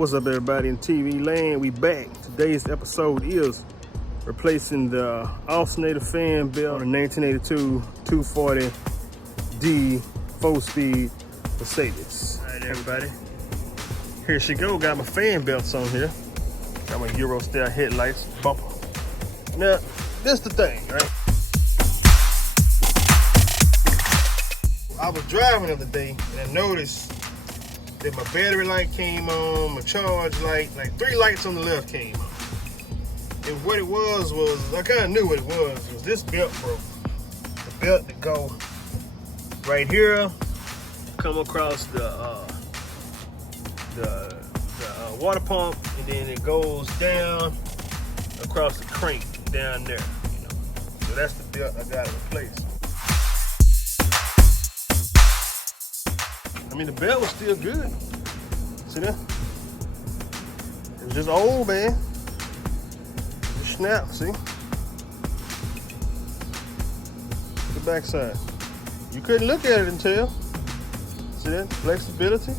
What's up, everybody in TV land? We back. Today's episode is replacing the alternator fan belt on a 1982 240D 4-speed Mercedes. All right, everybody. Here she go. Got my fan belts on here. Got my Euro style headlights, bumper. Now, this the thing, right? I was driving the other day and I noticed that my battery light came on, my charge light, like 3 lights on the left came on. And what it was, I kind of knew what it was this belt broke. The belt that go right here, come across the water pump, and then it goes down across the crank down there, you know. So that's the belt I got to replace. I mean, the belt was still good. See that? It was just old, man. Just snap, see? The backside. You couldn't look at it and tell. See that? Flexibility.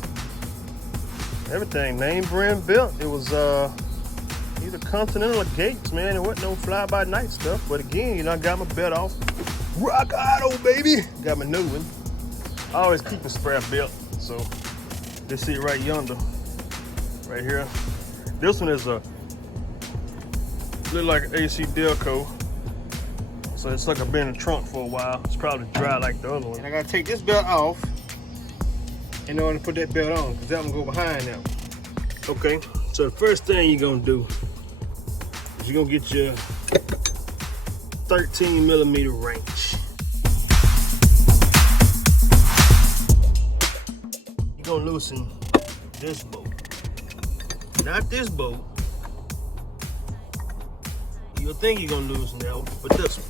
Everything. Name brand belt. It was either Continental or Gates, man. It wasn't no fly-by-night stuff. But again, you know, I got my belt off. Rock Auto, baby! Got my new one. I always keep a spare belt. So you see it right yonder, right here. This one is look like an AC Delco. So it's like I've been in the trunk for a while. It's probably dry like the other one. And I gotta take this belt off in order to put that belt on, because that one go behind that one. Okay, so the first thing you're gonna do is you're gonna get your 13mm wrench. You're gonna loosen this bolt, not this bolt. You'll think you're gonna loosen that one, but this one.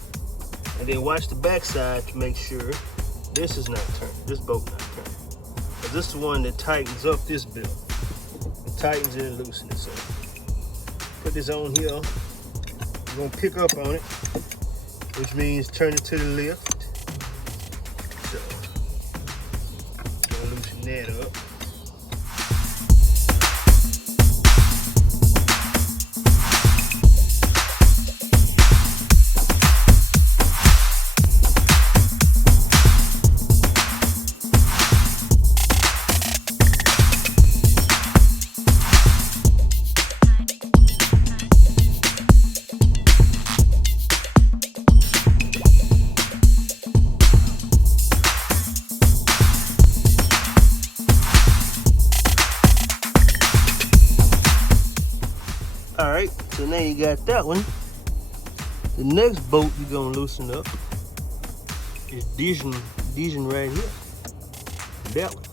And then watch the back side to make sure this is not turned, this bolt not turned. But this is the one that tightens up this belt. It tightens it and loosens it. So put this on here. You're gonna pick up on it, which means turn it to the left. So gonna loosen that up. Alright, so now you got that one. The next bolt you're gonna loosen up is this one right here. That one.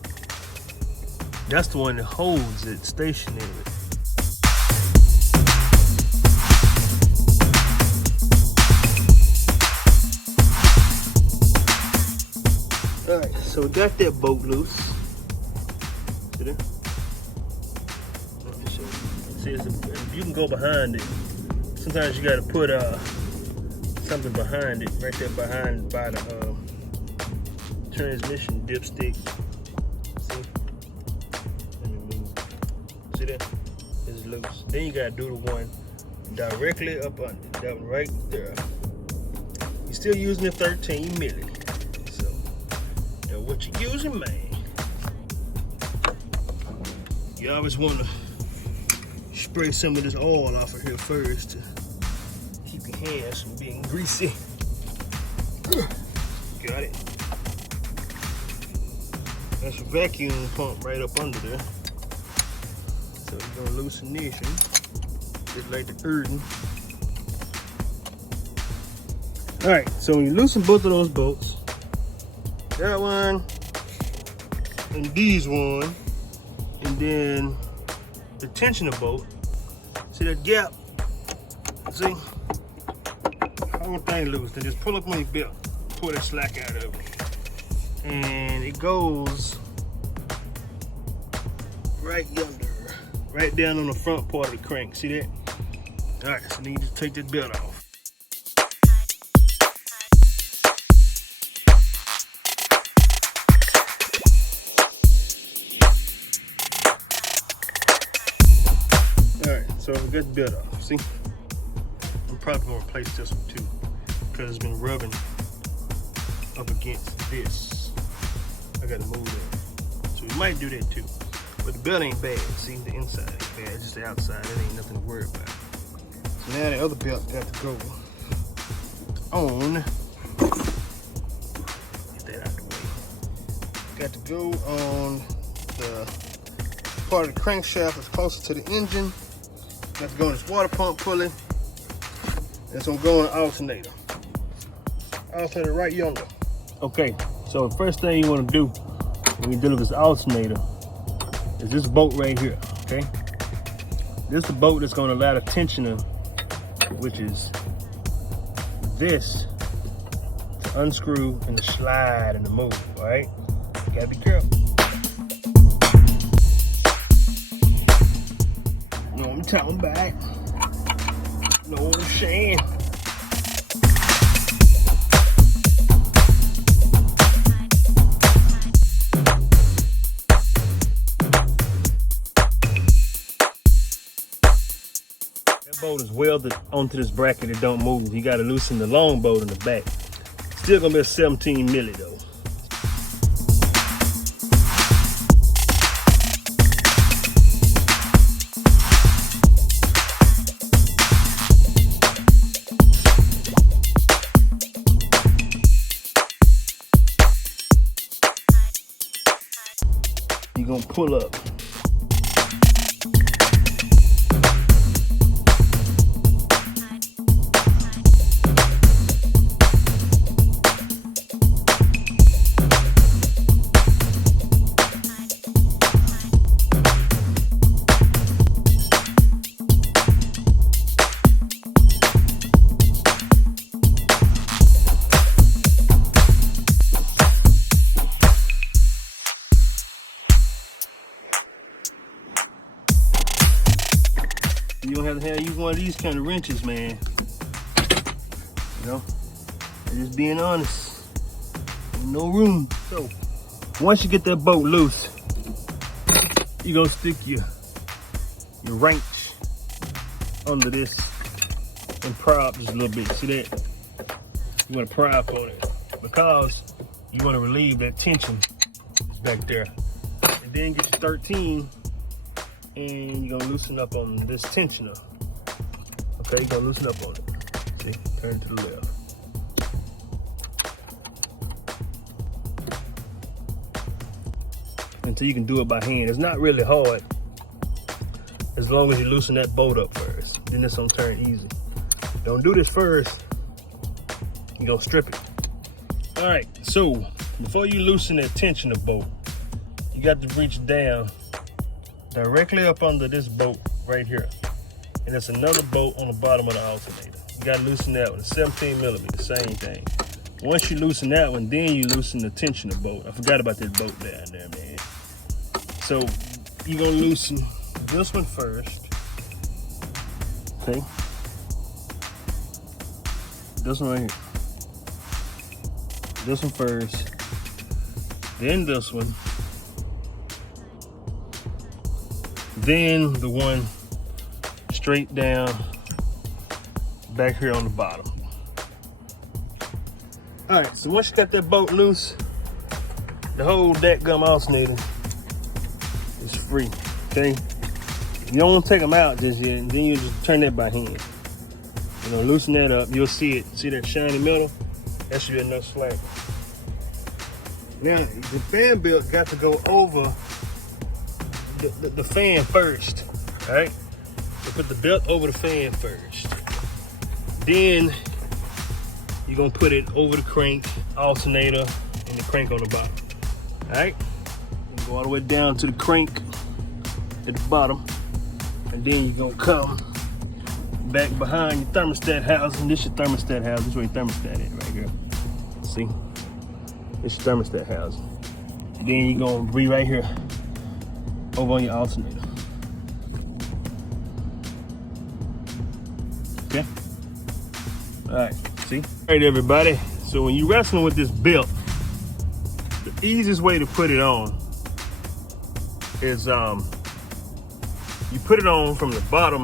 That's the one that holds it stationary. Alright, so we got that bolt loose. See that? See, you can go behind it. Sometimes you gotta put something behind it, right there behind by the transmission dipstick. See? Let me move. See that? It's loose. Then you gotta do the one directly up under it. That one right there. You're still using the 13mm. So, now what you using, man? You always wanna spray some of this oil off of here first to keep your hands from being greasy. Got it. That's a vacuum pump right up under there. So you're gonna loosen this one, just like the Erden. Alright, so when you loosen both of those bolts, that one and these one, and then the tensioner bolt, see that gap? See? Whole thing loose. Then just pull up on your belt, pull that slack out of it. And it goes right yonder, right down on the front part of the crank. See that? Alright, so then you just take that belt off. So we got the belt off. See, I'm probably gonna replace this one too because it's been rubbing up against this. I gotta move it. So we might do that too. But the belt ain't bad. See, the inside ain't bad, just the outside. That ain't nothing to worry about. So now the other belt got to go on. Get that out the way. Got to go on the part of the crankshaft that's closer to the engine. Got to go on this water pump pulley. It's gonna go on the alternator. Alternator right yonder. Okay, so the first thing you want to do when you deal with this alternator is this bolt right here, okay? This is the bolt that's gonna allow the tensioner, which is this, to unscrew and to slide and to move, all right? You gotta be careful. Know what I'm talking about. Know what I'm saying. Bolt is welded onto this bracket. It don't move. You got to loosen the long bolt in the back. Still gonna be a 17 milli though. You're gonna pull up. You don't have to use one of these kind of wrenches, man. You know, just being honest. No room. So once you get that bolt loose, you're gonna stick your wrench under this and pry up just a little bit. See that? You want to pry up on it because you want to relieve that tension back there. And then get your 13. And you're gonna loosen up on this tensioner. Okay, you're gonna loosen up on it. See, turn to the left. Until you can do it by hand. It's not really hard as long as you loosen that bolt up first. Then it's gonna turn easy. Don't do this first. You're gonna strip it. All right, so before you loosen that tensioner bolt, you got to reach down directly up under this bolt right here. And there's another bolt on the bottom of the alternator. You gotta loosen that one, 17 millimeter, same thing. Once you loosen that one, then you loosen the tensioner bolt. I forgot about this bolt down there, man. So you're gonna loosen this one first, okay? This one right here. This one first, then this one, then the one straight down back here on the bottom. All right, so once you got that bolt loose, the whole dadgum alternator is free, okay? You don't want to take them out just yet, and then you just turn that by hand. You know, loosen that up, you'll see it. See that shiny metal? That should be enough slack. Now, the fan belt got to go over the fan first, all right? So put the belt over the fan first. Then you're gonna put it over the crank, alternator, and the crank on the bottom, all right? And go all the way down to the crank at the bottom, and then you're gonna come back behind your thermostat housing. This is your thermostat housing. This is where your thermostat is right here. See? This is your thermostat housing. And then you're gonna be right here over on your alternator. Okay? All right, see? All right, everybody. So when you're wrestling with this belt, the easiest way to put it on is you put it on from the bottom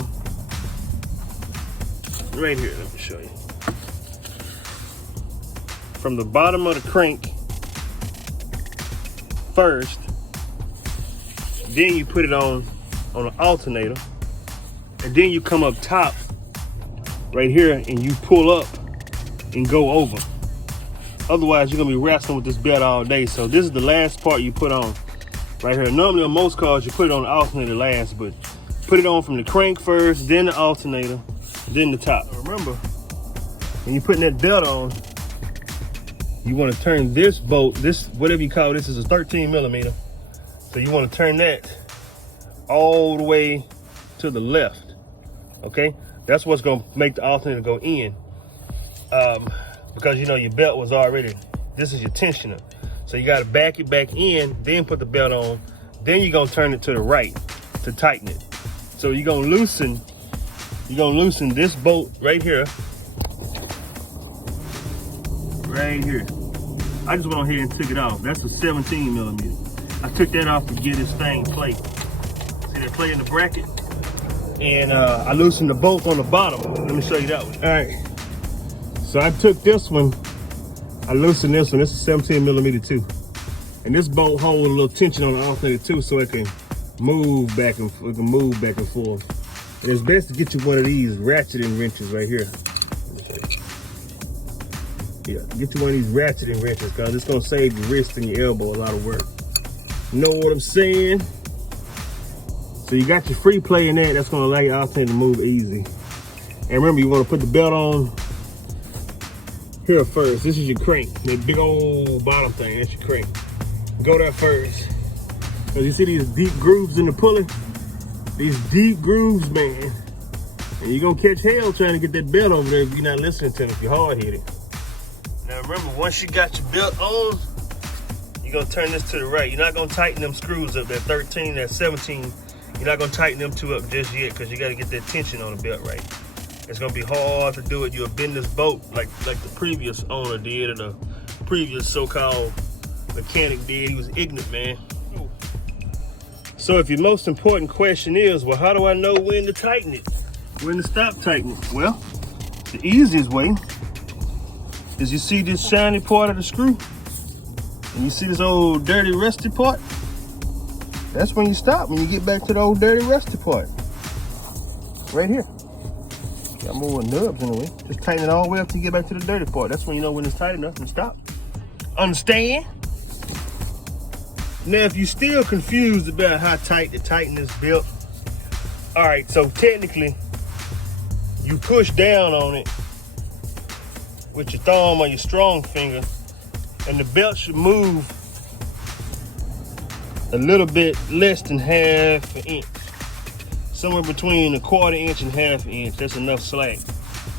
right here. Let me show you. From the bottom of the crank first, then you put it on an alternator, and then you come up top right here and you pull up and go over. Otherwise, you're gonna be wrestling with this belt all day. So this is the last part you put on right here. Normally on most cars, you put it on the alternator last, but put it on from the crank first, then the alternator, then the top. Remember, when you're putting that belt on, you want to turn this bolt, this, whatever you call this, is a 13 millimeter. So you want to turn that all the way to the left, okay? That's what's gonna make the alternator go in. Because you know your belt was already, this is your tensioner. So you gotta back it back in, then put the belt on, then you're gonna turn it to the right to tighten it. So you're gonna loosen this bolt right here. Right here. I just went on here and took it off. That's a 17 millimeter. I took that off to get this thing play. See that play in the bracket? And I loosened the bolt on the bottom. Let me show you that one. All right. So I took this one, I loosened this one. This is 17 millimeter too. And this bolt holds a little tension on the alternator too, so it can move back and forth. And it's best to get you one of these ratcheting wrenches right here. Yeah, get you one of these ratcheting wrenches, because it's gonna save your wrist and your elbow a lot of work. Know what I'm saying? So you got your free play in there. That's gonna allow your alternator to move easy. And remember, you wanna put the belt on here first. This is your crank, that big old bottom thing, that's your crank. Go there first. Cause you see these deep grooves in the pulley? These deep grooves, man. And you're gonna catch hell trying to get that belt over there if you're not listening to it, if you're hard-headed. Now remember, once you got your belt on, you're gonna turn this to the right. You're not gonna tighten them screws up, that 13, that 17. You're not gonna tighten them two up just yet, because you gotta get that tension on the belt right. It's gonna be hard to do it. You'll bend this bolt like the previous owner did, or the previous so-called mechanic did. He was ignorant, man. So if your most important question is, well, how do I know when to tighten it? When to stop tightening? Well, the easiest way is you see this shiny part of the screw, and you see this old dirty rusty part. That's when you stop, when you get back to the old dirty rusty part. Right here. Got more nubs anyway. Just tighten it all the way up till you get back to the dirty part. That's when you know when it's tight enough and stop. Understand? Now, if you're still confused about how tight to tighten this belt, all right, so technically, you push down on it with your thumb or your strong finger, and the belt should move a little bit less than half an inch. Somewhere between a 1/4 inch and half an inch. That's enough slack.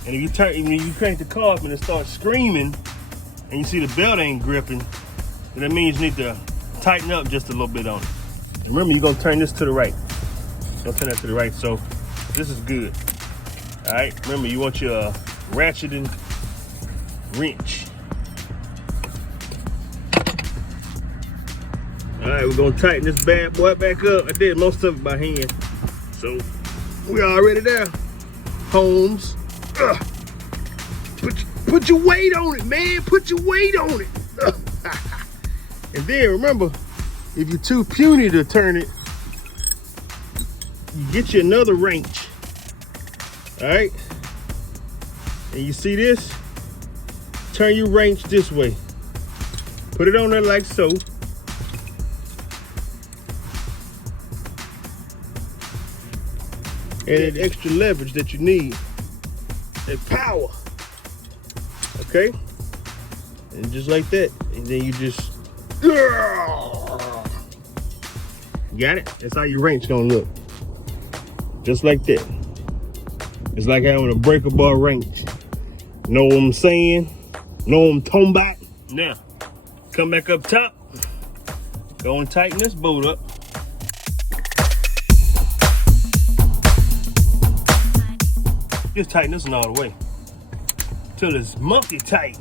And if you crank the car up and it starts screaming, and you see the belt ain't gripping, then that means you need to tighten up just a little bit on it. Remember, you're gonna turn this to the right. You're gonna turn that to the right, so this is good. All right, remember, you want your ratcheting wrench. All right, we're gonna tighten this bad boy back up. I did most of it by hand, so we're already there. Holmes, put your weight on it, man. Put your weight on it. And then remember, if you're too puny to turn it, you get you another wrench. All right, and you see this? Turn your wrench this way. Put it on there like so. And that extra leverage that you need, that power, okay? And just like that, and then you just, got it? That's how your wrench gonna look. Just like that. It's like having a breakable wrench. Know what I'm saying? Know what I'm talking about? Now, come back up top. Go and tighten this bolt up. Just tighten this one all the way till it's monkey tight.